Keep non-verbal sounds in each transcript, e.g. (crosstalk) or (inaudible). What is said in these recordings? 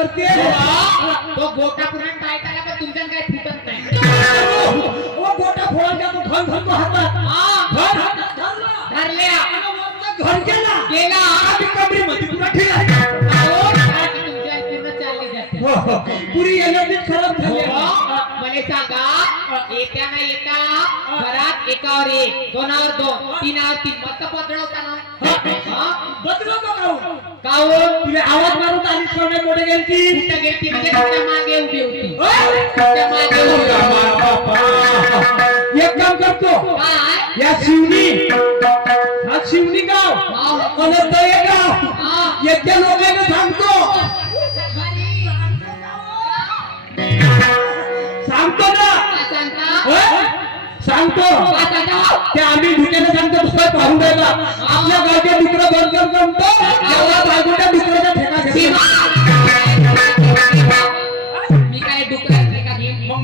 करते तो गोटा पुरण टाळताना पण तुमच्या काय फुटत नाही ओ गोटा फोडायचा तो घन घन तो हातात हा, घन हातात धरला. धरल्या आणि वरनं घर गेला गेला आम्ही कबरीमध्ये तुला ठीक आहे अहो, घराची तुमची आई पूर्ण चालली जाते हो, हो. पुरी एनर्जीच खराब झाली हो, मला सांगा येत्या ना येता घरात एकावर एक दोनावर दोन तीनावर तीन मस्त पदळवता ना हा? तुला आवाज मारून आली सोने मोठे गेली ती गेलती म्हणजे तुमच्या मागे उभी होती मागे उभी होती. एक काम करतो काय या शिवनी हा शिवनी गाव मला दये गाव येत्या लोकांना सांगतो सांगतो ना काय सांगता होय? सांगतो. काय सांगता ते आम्ही दुकाने सांगतो पुस्तक पाहून राहिला. आपल्या गावचे डुकर बंद जमतो. तेव्हा बाजूच्या डुकराचा ठेका मी काय ठेका घेईन?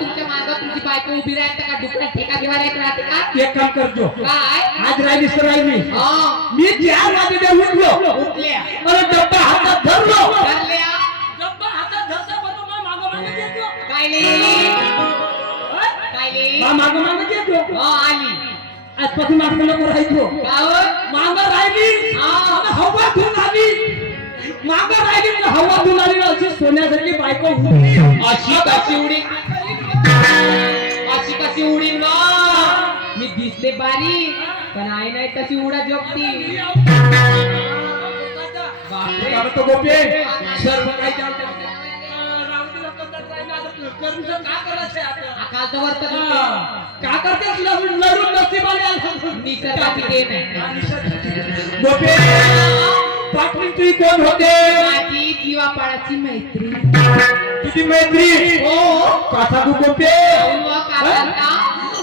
तुमच्या तुमची बायको उभी राहते का एक राहते का? एक काम करतो. काय? आज राहिलीस तर राहिली हा. मी उठलो उठल्या. डब्बा हातात धरलो. धरल्या. डब्बा हातात धरता बरोबर मागं मागं येतो काय नाही. मा मागं मागं येतो हो आली. आजपासून मागं नको राहायचो. काहून मागं राहिली. हा. हवा धुवून आली. मागं राहिली आणि हवा धुवून आली अशी सोन्यासारखी बायको अशी कशी उडीन अशी कशी उडीन ग? मी दिसते बारीक पण आई नाही तशी उडा जोगती बापरे. तो गोपे. सर्व काही जाऊ कालचं वर्त का करतेस लढून लढून नसीबाने आला निसर्गाची देण आहे गोपे पाटली तुझी कोण होते. माझी जीवापाळाची मैत्री. तुझी मैत्री? हो. कासा तू गोपे?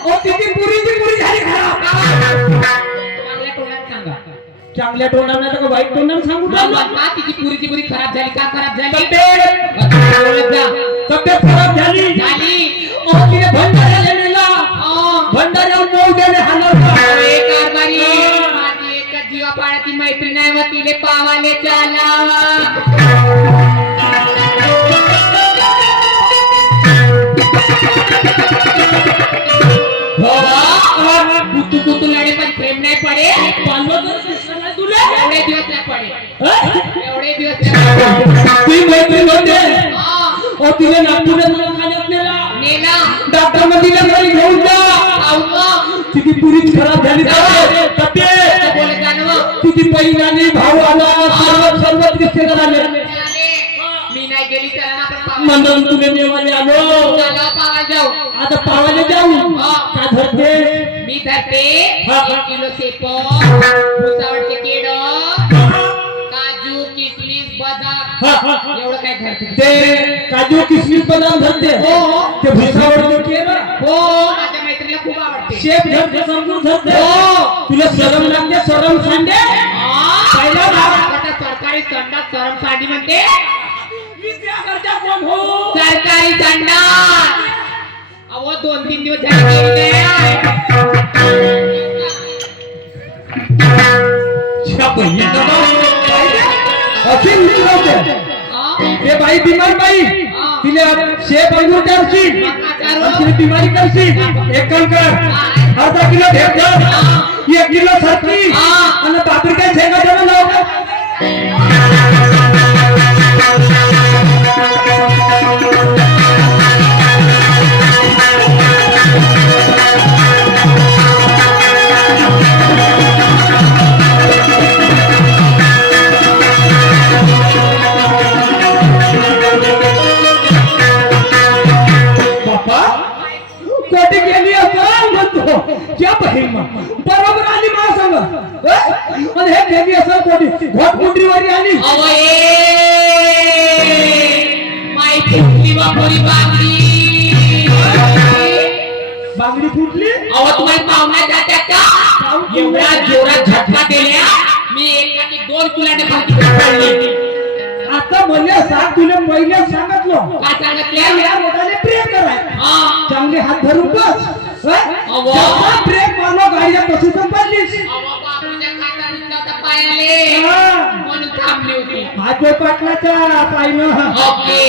ओ तिची पुरीची पुरी झाली खराब चांगल्या तोंडाने तर का वाईट तोंडाने सांगू मग तिची पुरीची पुरी खराब झाली का खराब झाली? तब्येत? खराब झाली. झाली? ओ तिने भंडाऱ्याला नेला. भंडाऱ्यावर नऊ देणे हलवला कारभारी माझी एका जीवापाळाची मैत्रीण आहे व तिले पावाले चाला. कुतू दिवस नाही पडे एवढे दिवस ती मैत्रीण होते ओ तिने नागपूरला दवाखान्यात नेला. नेला. डॉक्टर मध्ये घरी घेऊन जा. तिची पुरीच खराब झाली. मग. तिची बहीण भाऊ आला. सर्व सर्व रिश्तेदार आले मी नाही गेली तर म्हणून तुला नेवाले आलो. पावा जाऊ. आता पावाले जाऊ. का धरते? मी धरते. किलो सेप भुसावळचे केड काजू किसमिस बदाम. हा, हा, हा. एवढं काय धरते? ते काजू किसमिस बदाम धरते. हो. ते भुसावळ केलं हो माझ्या मैत्रिणीला खूप आवडते. शेप धरते समजून धरते. हो. तुला शरम लागते शरम सांगे आ, पहिला भाग. आता सरकारी संडास सरम साडी म्हणते. मी त्याकडच्या कोण हो? सरकारी संडास अहो दोन तीन दिवस झाले गेली नाही. त्या बहिणीचं नाव काय रे? अशी विचारते आ, ते बाई बिमार बाई हा. तिला शेप अंगूर करशी आणि तिला बिमारी करशी एक काम कर अर्धा किलो ढेप धर एक किलो सरकी हा. आणि पापरिका शेंगा जरा लाव त्या बहीण बरोबर आली मला सांग आणि हे गेली असं कोटी घोट कुंडीवारी आली. माय फुटली बापुरी बापरी बांगडी फुटली? अहो तुम्हाला पाहुण्या जात्यात का? एवढ्या जोरात झटका दिल्या मी एकाने दोन तुलाने पडली आता म्हणजे सांग तुला पहिले सांगितलं. काय त्या सांगितल्या या लोकांनी प्रेम कराय हा. चांगले हात धरून बस. ब्रेक मारलो गाडीच्या बापूच्या खात्यात आता पायाले. म्हणून थांबली होती. हातोय पाटलाच्या पायनं. ओके.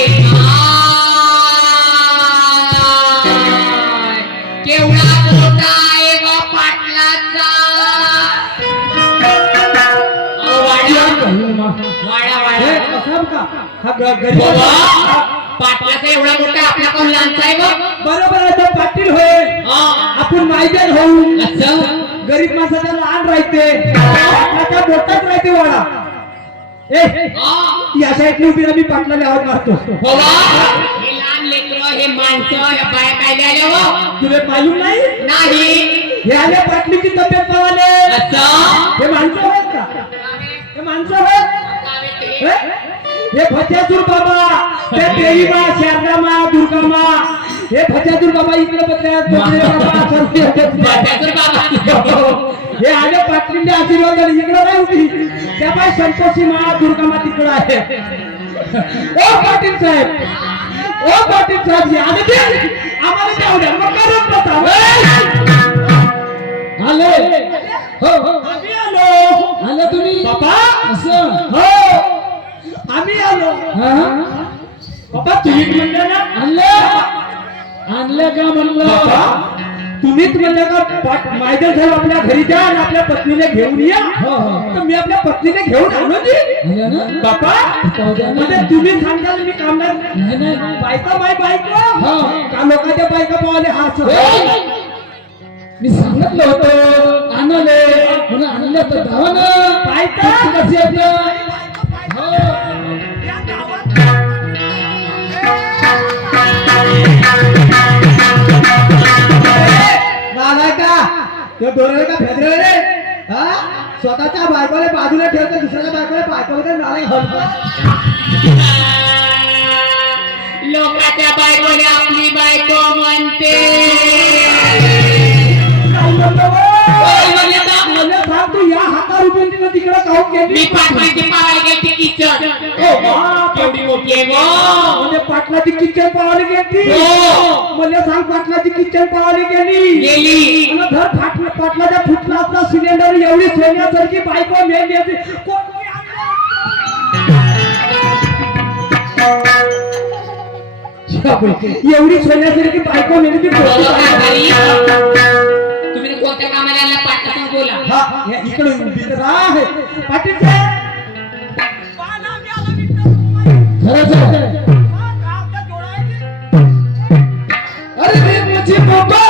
हे गरीब पाटलाचा एवढा मोठा आपला कोण लहानचा आहे बघ. बरोबर आहे तो पाटील होय हा. आपण मायदेन होऊ. असं गरीब माणसाचा लहान राहते. पाटलाचा मोठाच राहते वाडा. ए हा. ती अशा एक उभी मी पाटलाला आवाज मारतो. बाबा हे लहान लेकरं हे माणसं या बाया काय आल्या हो. तुला मालूम नाही? नाही. हे आले पाटलीची तब्येत पावाले. असं हे माणसं आहेत का? हे माणसं आहेत हे? हे भत्यासूर बाबा ते देवी मा शारदा मा दुर्गा मा हे भत्यासूर बाबा इकडे बसल्यात. हे आले पाटलीने आशीर्वाद इकडे नाही उभी. त्या बाई संतोषी मा दुर्गा मा तिकडे आहे. ओ पाटील साहेब ओ पाटील साहेब आले ते. आम्हाला द्या उद्या मग करत बसा? आले. हो हो. आले तुम्ही? बाबा असं. हो. आम्ही आलो. बाबा तुम्हीच म्हणले ना? आणले? आणले का म्हणलं? तुम्हीच म्हणले का पाट मायदर साहेब आपल्या घरी द्या आणि आपल्या पत्नीने घेऊन या. तर मी आपल्या पत्नीने घेऊन आलो जी बाबा म्हणजे तुम्ही सांगाल मी कामणार बायका बाय बायका. का लोकांच्या बायका पावले हा मी सांगितलं होतं आणले. म्हणून आणलं तर धावानं बायका. कशी येतं? तो दोरे का फेदरे रे? हा? स्वतःच्या बायकोला बाजूला ठेवतो दुसऱ्या बायकोला बायकोला नालाय लोकांच्या बायकोने आपली बायको म्हणते. का? तू या हाता रुपये तिकडे काहून मी केली पाठवायची पाहायला गेलती किचन ओ बाप. केवढी मोठी आहे. म्हणजे पाटलाची किचन पावाली गेली हो. मला सांग पाटलाची किचन पावाली गेली गेली आणि धर फाटला फुटला असला सिलेंडर एवढी सोन्यासारखी बायको मेली कोणी आणलं? एवढी सोन्यासारखी बायको मेली ती का? तुम्ही कोणत्या कामाला सांग बोला. हा हे इकडे उभी तर पाटील खरंच अरे रे मुझे बाबा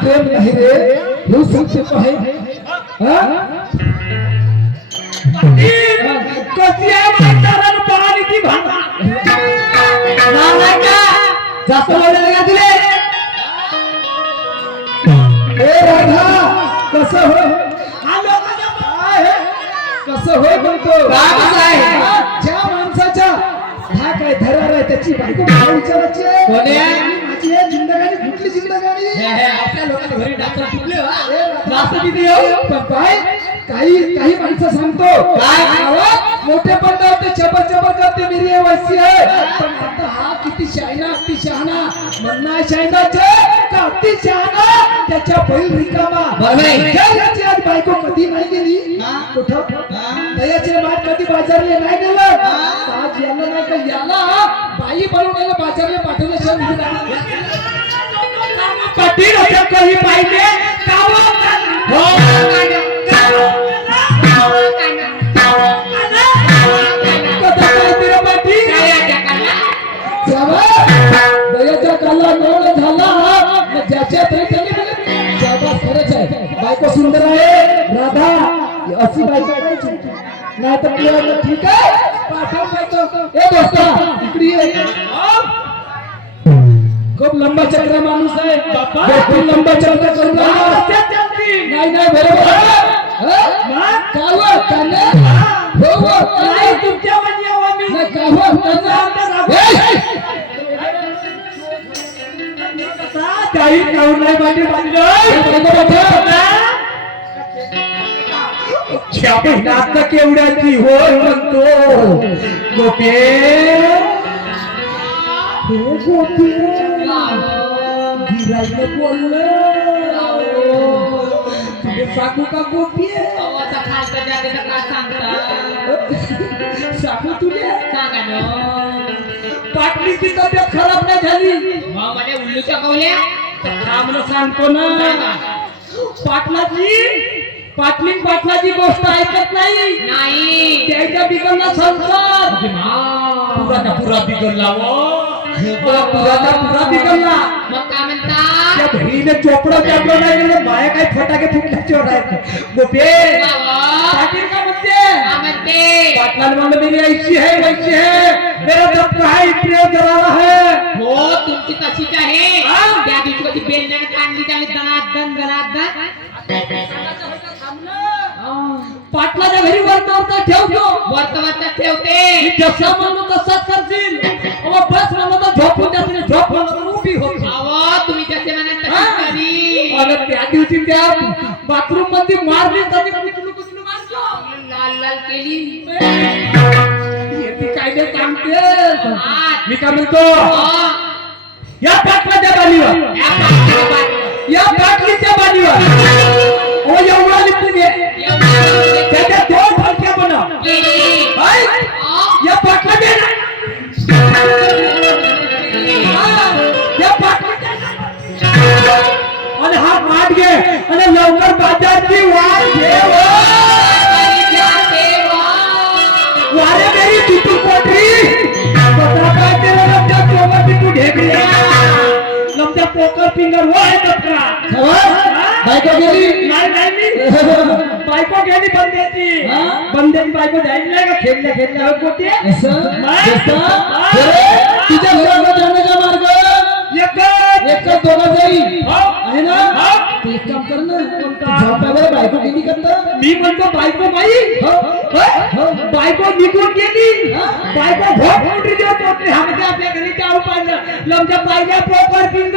प्रेम नाही रे. हे? संकेत आहे काही काही माणसं सांगतो. मोठे पडदा होते चबर चबर करते मेरी वैसी है पण आता हा किती शहाणा अति शहाणा. म्हणणं शहाणाचे का अति शहाणा? त्याच्या बैल रिकामा. बायको कधी नाही गेली? कुठं? हा? दयाचे माठ कधी बाजारले नाही गेलं आज याला नाही का याला? बाई बनवून याला बाजारला पाठवल्याशिवाय. पाटील असं काही पाहिजे? हो. काला झाला. ज्याच्या तरी त्याने आहे. बायको सुंदर आहे. अशी बायको पाहिजे. नाही तर तुला ठीक आहे पाठव पाठव ए दोस्ता इकडे ये खूप लंबा चक्र माणूस आहे बापा. लंबा चक्र करून हा. नाही नाही बरोबर? कावं, कांदा? हो, हो. नाही, तुमच्या म्हणजे मी. नाही, कावं. ए, काही खाऊन नाही पाहिजे पाटील ए, बायको पाठव. नात केवढ्याची होय म्हणतो. गोपे. हे गोपी. गिराईक बोललं. तुझे साकू का गोपी? आहे साकू तुले? पाटलीची तब्येत खराब नाही झाली. उल्लूच्या कवल्या थांबलं सांगतो ना. पाटलाची पाटली पाटलाची गोष्ट ऐकत नाही. नाही. त्याच्या बिघडला संसार. पुराचा पुरा बिघडला वो. पुराचा पुरा बिघडला मग काय म्हणता? त्या बहिणीने चोपडं चापडं नाही गेलं माया काय फटाके फुटल्याच्यावर आहेत गोपे पाटील का म्हणते? काय म्हणते? पाटलाल म्हणलं मेरी ऐशी है वैसी है. मेरा दब का है प्रिय जलाला है. हो तुमची तशीच आहे. हा? त्या दिवशी कधी बेंड्याने काढली त्याने दनादन दनादन पाटलाच्या घरी वरता ठेवतो. वर्त वर्त ठेवते. जसा म्हणलो तसाच करशील. अहो बस म्हणलं तर झोपून जातील झोप म्हणलं तर उभी होती. तुम्ही अरे त्या दिवशी त्या बाथरूममध्ये मारली तरी मारतो. लाल लाल केली. येते काय नाही सांगते. मी काय म्हणतो? हो. या पाटलाच्या बालीवर. या पाटलीच्या बालीवर. ओ एवढा लिपून ये. त्याच्या दोन फडक्या बनव या हा, आणि हा घे. आणि लवकर बाजारची वाट घे वारे मेरी तुटू पोटरी. पत्रकाचे लमच्या चोमा पिटू ढेकल्या लमच्या पोकर फिंगर हो? आहे बायको गेली नाही नाही बायको गेली बंद्याची बंद्याची बायको जायची नाही का खेळल्या खेळल्या पोटे तुझ्या घरात जाण्याचा मार्ग एकच दोघं जाईल आहे ना? एक काम कर ना झोपायला बायको गेली करता मी म्हणतो बायको बाई बायको निघून गेली बायको भोग मोठी होती आमच्या आपल्या घरी जाऊ पाहिलं लमच्या पाहिल्या पोकर पिंग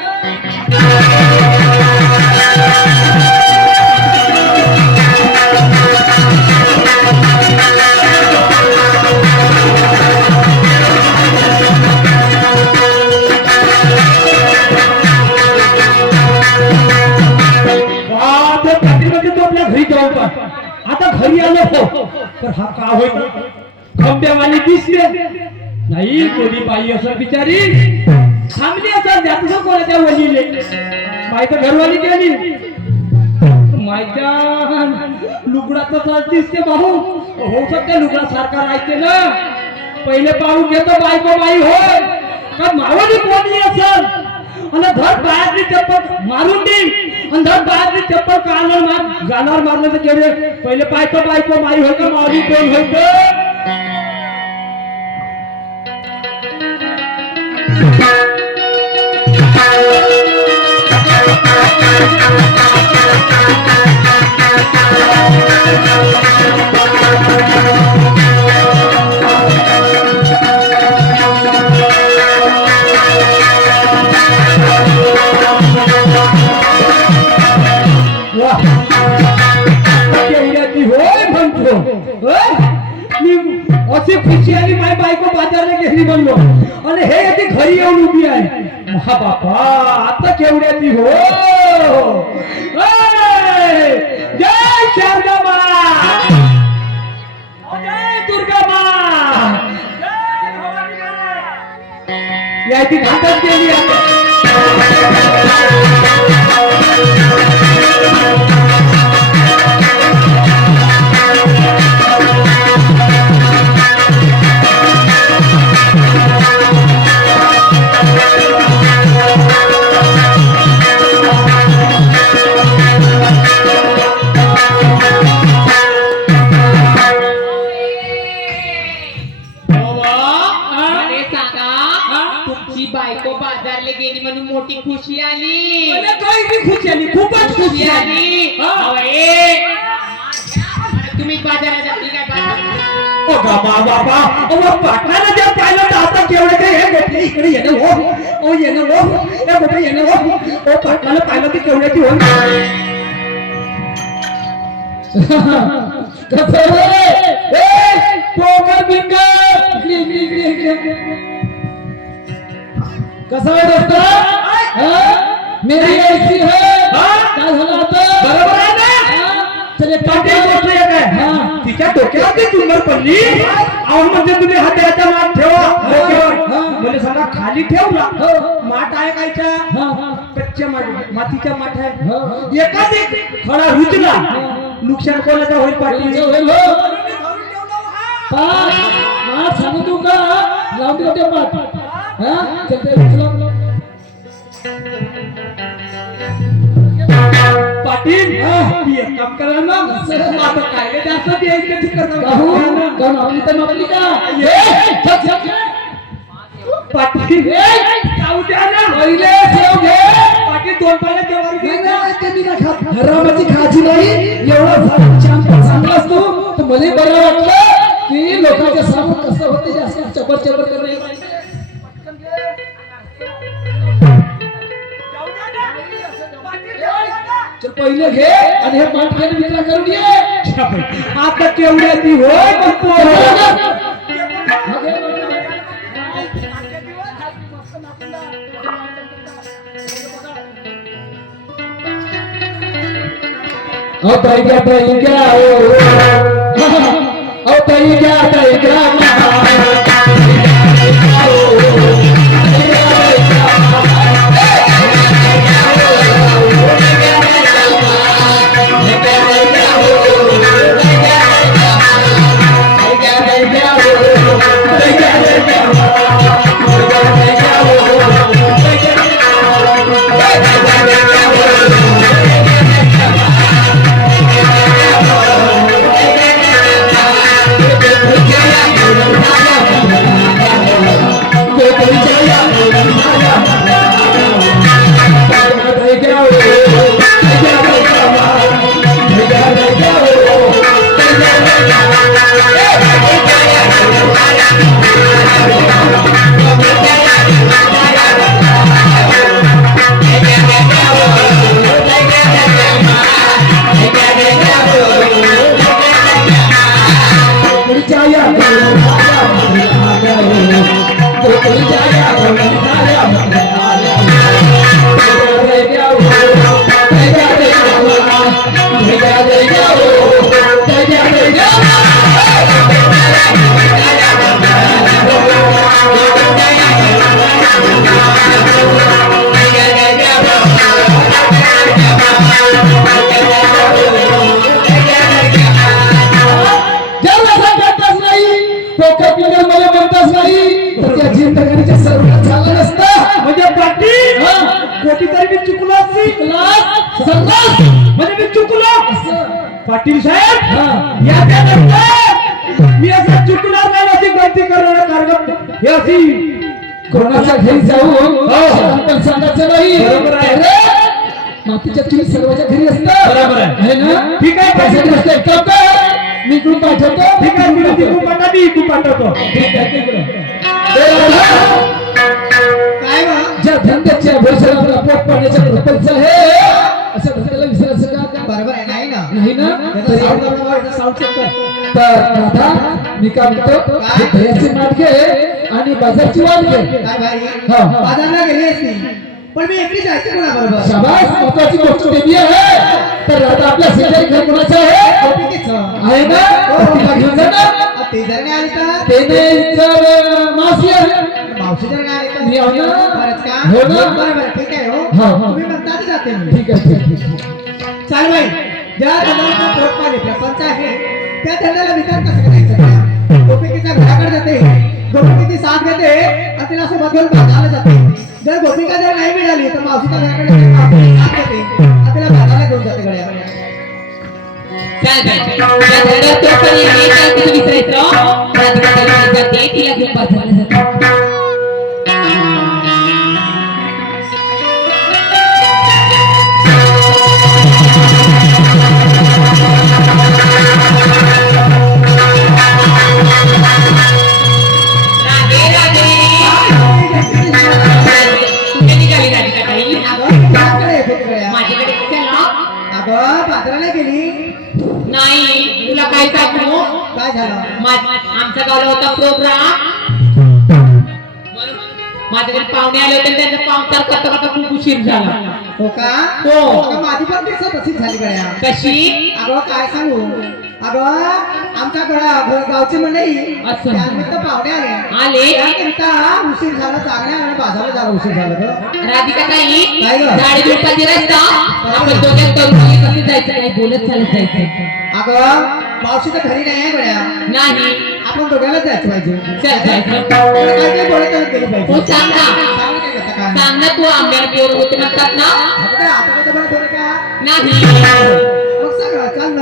दिसले नाही कोणी बाई असं बिचारी. थांबली असं जात कोणाच्या वलीले बाई तर घरवाली गेली मायच्या लुगडा तर दिसते भाऊ. हो सध्या लुगडा सारखा राहते ना. पहिले पाहून घेतो बायको बाई होय का मावली कोणी असल? आणि धर बाहेरली चप्पल मारून देईन आणि धर बाहेरली चप्पल कानावर मार. गालावर मारलं तर गेले पहिले पायतो बायको बाई होय का मावली कोण होय तर वा. गेली म्हणलो आणि हे येते घरी येऊन उभी आहे. हा बापा आता केवढ्याची हो. होय! जय शारदा जय दुर्गा मा. जय भवानी मा. याची पाटलाला जर पाहिलं तर आता केवढं काय हे इकडे येणं हो. ओ येणं हो. या गोपी येणं हो. ओ पाटलाला पाहिलं तर केवढ्याची हो कसं आहे दोस्त? मेरी ऐसी है? काय झालं आता? बरोबर आहे ना? चल कर. गोष्ट एक आहे. तिच्या डोक्यावरती चुंबर पडली. अहो म्हणजे तुम्ही हाताचा माठ ठेवा. डोक्यावर. म्हणजे सांगा खाली ठेवला. माठ आहे कायचा हा. कच्च्या मातीच्या माठ आहे. एकाच एक खडा रुजला नुकसान कोणाचा होईल पाटील? कोणाचं होईल, हो? पाच पाच सांगू तू का? लावून दिलं ते पाच हा. पाटील. काम करा ना. आता काय जास्त. पाटील. जाऊ द्या ना. पहिले ठेव घे पाटील दोन जेवारी नाही, घे ना. नाही, एवढा चांगला असतो. तर मला बरं वाटलं की लोकांच्या समोर कसं होते जास्त चपर चपर करणे पहिले घे आणि हे पाठ घेऊन विचार करून ये. आता केवढ्या ती होय पण पोरं. ओ. (laughs) तैग्या तैग्या ओ ओ. पिंगरमध्ये म्हणतच नाही. तर त्या जिंदगानीच्या सर्वात झालं नसतं म्हणजे पाटील हा. कोटी तरी मी चुकलो असती सर्रास? म्हणजे मी चुकलो. पाटील साहेब हा. याच्यानंतर मी असं चुकणार नाही अशी गलती करणार कारण हे अशी कोणाच्या घरी जाऊन हो. पण सांगायचं नाही. बरोबर आहे. मातीच्या चुली सर्वांच्या घरी असतात. बरोबर आहे. ना? ठीक आहे, त्यासाठी कर मी इकडून पाठवतो ठीक आहे तिला पाठवतो. ठीक आहे तिकडं. ए, राधा, काय बा? ज्या धंद्याच्या आपला पोट पाण्याच्या प्रपंच आहे असं धंद्याला विसरायचं का? बरोबर आहे नाही ना? नाही ना? sound check कर. तर राधा मी काय म्हणतो? हे दह्याची माठ घे आणि बाजारची वाट घे. काय भाई. बाजारला गेली असती. पण मी एकटी जायचं कोणाबरोबर शाबास महत्वाची गोष्ट देवी आहे. तर आता आपल्या शेजारी घर कोणाचं आहे? ते तर मावशी मावशी जर नाही आली तर मी आहो ना. खरंच का? हो ना. बरं बरं ठीक आहे हो. हा, हा. तुम्ही म्हणता तर जाते मी. ठीक आहे ठीक आहे चाल बाई ज्या धंद्याला पोट पाणी प्रपंच आहे त्या धंद्याला विचार कसं करायचं गोपिकेच्या घराकडे जाते गोपिकेची साथ घेते आणि तिला सोबत घेऊन बाजारला जाते. जर गोपिका जर नाही मिळाली तर मावशीच्या घराकडे साथ घेते विसरायचं? राधिका ताईला जाते, तिला घेऊन बाजारला जाते. अगं बाजाराला गेली. नाही तुला काय सांगू? काय झालं? मा- आमच्या गावाला होता प्रोग्राम माझ्याकडे पाहुणे आले होते त्यांचा पाहुणचार करता करता खूप उशीर झाला. हो का? हो. अगं, माझी पण दिसत तशीच झाली गड्या. कशी? अगं काय सांगू? अगं आमच्या गावची मंडळी. त्यानिमित्त पाहुणे आले. आले. उशीर झाला चांगल्या आणि बाजारला जायला उशीर झाला गं. राधिका ताई काय गं? गाडी झोपाची रस्ता आपण दोघ्यात करून कसं जायचं काय बोलत चालत जायचं. अगं मावशी तर घरी नाही आहे गड्या. नाही. आपण दोघांना जायचं पाहिजे. बोलत गेलं पाहिजे. हो सांग ना. सांग ना तू आंब्याला पोर होते म्हणतात ना. आता नाही. मग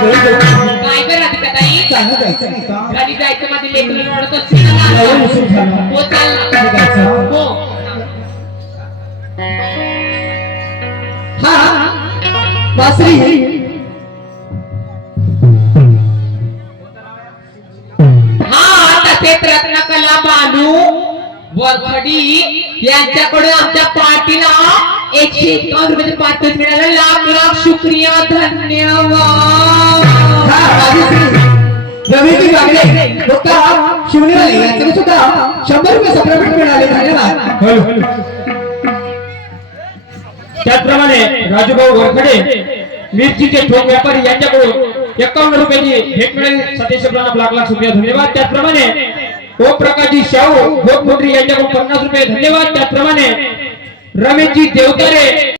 काय ताई? घरी जायचं माझे लेकरं रडत झाला. हो? हो हा बासरी हा रत्नकला बानू वरखडी यांच्याकडून आमच्या पार्टीला एकशे एकावन्न रुपयाचे पाच मिळालं. लाख लाख शुक्रिया धन्यवाद. सुद्धा शंभर रुपये सप्लिमेंट मिळाले त्याचप्रमाणे राजूभाऊ वरखडे मिरचीचे ठोक व्यापारी यांच्याकडून एकावन्न रुपयाची भेट मिळाली. सतीश लाख लाख लाख रुपये धन्यवाद. त्याचप्रमाणे ओमप्रकाशजी शाहू भोगमोटरी यांच्याकडून पन्नास रुपये धन्यवाद. त्याचप्रमाणे રમેશજી દેવકરે